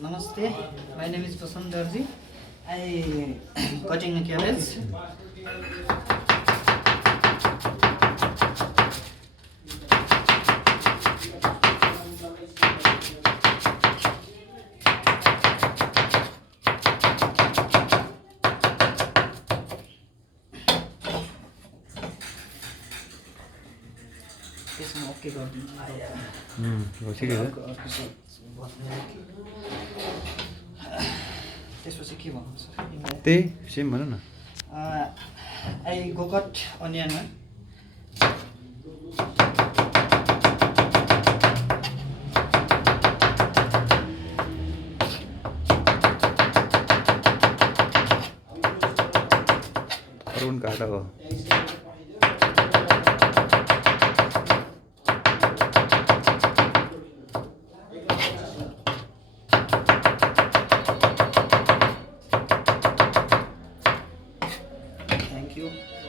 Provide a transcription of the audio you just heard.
Namaste. My name is Prasanth Darji. I cutting a cabbage. त्यसमा okay गरिदिनु ठिकै छ त्यसपछि के भन्नु सर त्यही सेम भन न आई गो कट अनियनमा अरुण काटा हो Thank you.